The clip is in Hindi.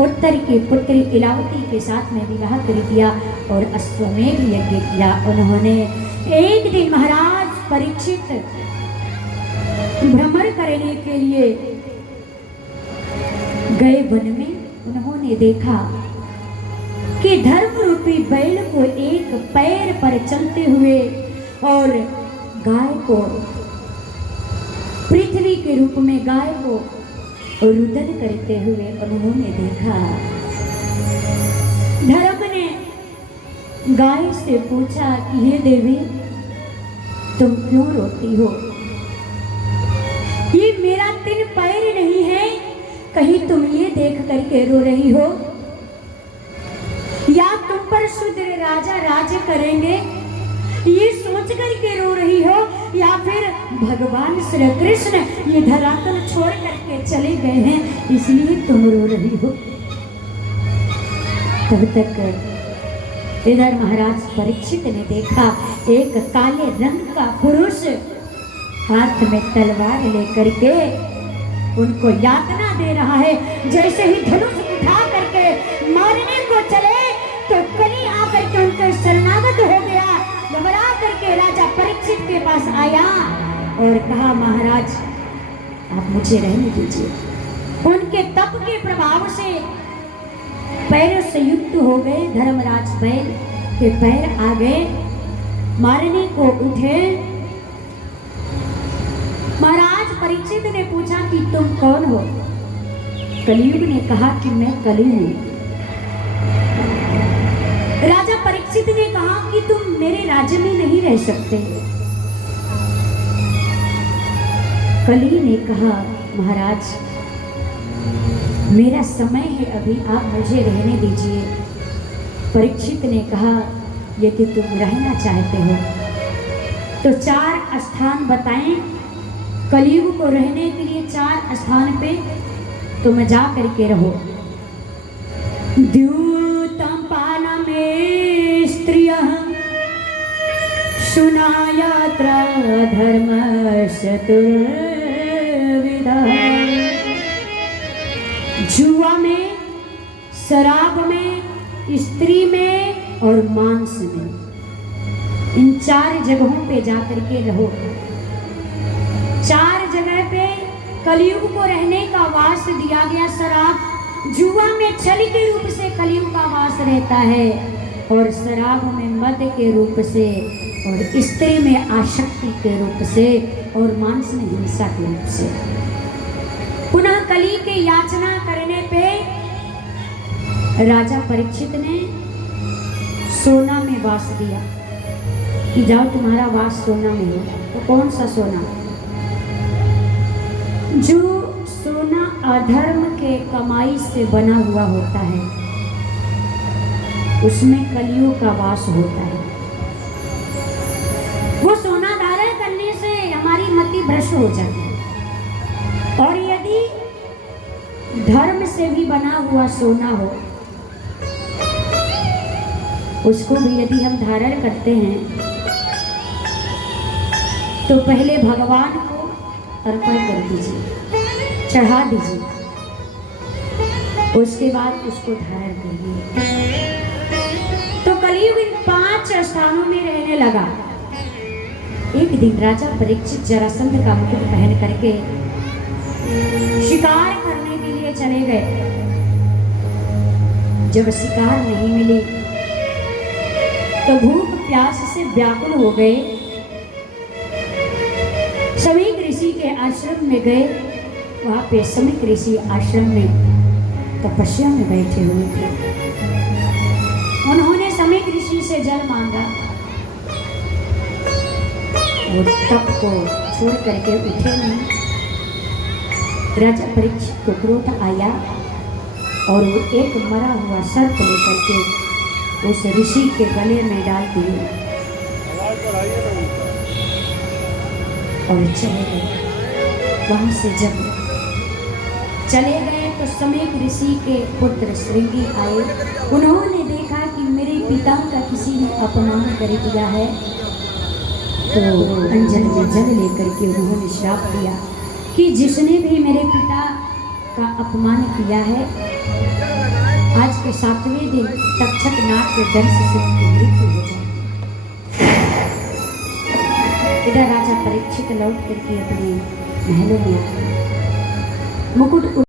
उत्तर की पुत्री इलावती के साथ में विवाह कर दिया और अश्वमेध यज्ञ किया उन्होंने। एक दिन महाराज परीक्षित भ्रमण करने के लिए गए वन में। उन्होंने देखा कि धर्म रूपी बैल को एक पैर पर चलते हुए और गाय को पृथ्वी के रूप में गाय को रुदन करते हुए उन्होंने देखा। धर्म ने गाय से पूछा कि हे देवी, तुम क्यों रोती हो? ये मेरा 3 पैर नहीं है, कहीं तुम ये देख करके रो रही हो या तुम पर शूद्र राजा राज्य करेंगे ये सोच करके रो रही हो, या फिर भगवान श्री कृष्ण ये धरातल छोड़ करके चले गए हैं इसलिए तुम रो रही हो? तब तक इधर महाराज परीक्षित ने देखा एक काले रंग का पुरुष हाथ में तलवार लेकर के उनको यातना दे रहा है। जैसे ही धनुष उठा करके मारने को चले तो कली आकर के उनके शरणागत हो गया। घबरा करके राजा परीक्षित के पास आया और कहा, महाराज आप मुझे रहने दीजिए। उनके तप के प्रभाव से पैरों से युक्त हो गए। धर्मराज बैल के पैर आ गए, मारने को उठे। महाराज परीक्षित ने पूछा कि तुम कौन हो? कलियुग ने कहा कि मैं कली हूं। राजा परीक्षित ने कहा कि तुम मेरे राज्य में नहीं रह सकते। कली ने कहा, महाराज मेरा समय है अभी, आप मुझे रहने दीजिए। परीक्षित ने कहा, यदि तुम रहना चाहते हो तो 4 स्थान बताएं कलियुग को रहने के लिए। 4 स्थान पे तुम जा करके रहो। द्यूतम पानमे स्त्रियः शुनायात्रा धर्म चतुर्विधा। जुआ में, शराब में, स्त्री में और मांस में, इन 4 जगहों पे जाकर के रहो। 4 जगह पे कलियुग को रहने का वास दिया गया। शराब, जुआ में छल के रूप से कलियुग का वास रहता है और शराब में मद के रूप से और स्त्री में आसक्ति के रूप से और मांस में हिंसा के रूप से। पुनः कली के याचना करने पे राजा परीक्षित ने सोना में वास दिया कि जाओ तुम्हारा वास सोना में हो। तो कौन सा सोना? जो सोना अधर्म के कमाई से बना हुआ होता है उसमें कलियुग का वास होता है। वो सोना धारण करने से हमारी मति भ्रष्ट हो जाती है। और यदि धर्म से भी बना हुआ सोना हो उसको भी यदि हम धारण करते हैं तो पहले भगवान को अर्पण कर दीजिए, चढ़ा दीजिए, उसके बाद उसको धारण करिए। तो कलियुग इन 5 स्थानों में रहने लगा। एक दिन राजा परीक्षित जरासंध का मुकुट पहन करके शिकार करने के लिए चले गए। जब शिकार नहीं मिली तो भूख प्यास से व्याकुल हो गए। समीक ऋषि के आश्रम में गए। वहां पे समीक ऋषि आश्रम में तपस्या में बैठे हुए थे। उन्होंने समीक ऋषि से जल मांगा। वो तप को छोड़ करके उठे नहीं। राजा परीक्षित को क्रोध आया और वो एक मरा हुआ सर्प लेकर के उस ऋषि के गले में डाल दिए और चले गए। वहां से जब चले गए तो समीक ऋषि के पुत्र श्रृंगी आए। उन्होंने देखा कि मेरे पिता का किसी ने अपमान कर दिया है तो अंजन में जल लेकर के उन्होंने श्राप दिया कि जिसने भी मेरे पिता का अपमान किया है आज के 7वें दिन तक्षक नाग के दंश से उनकी मृत्यु हो जाए। इधर राजा परीक्षित लौट करके अपने महलों में मुकुट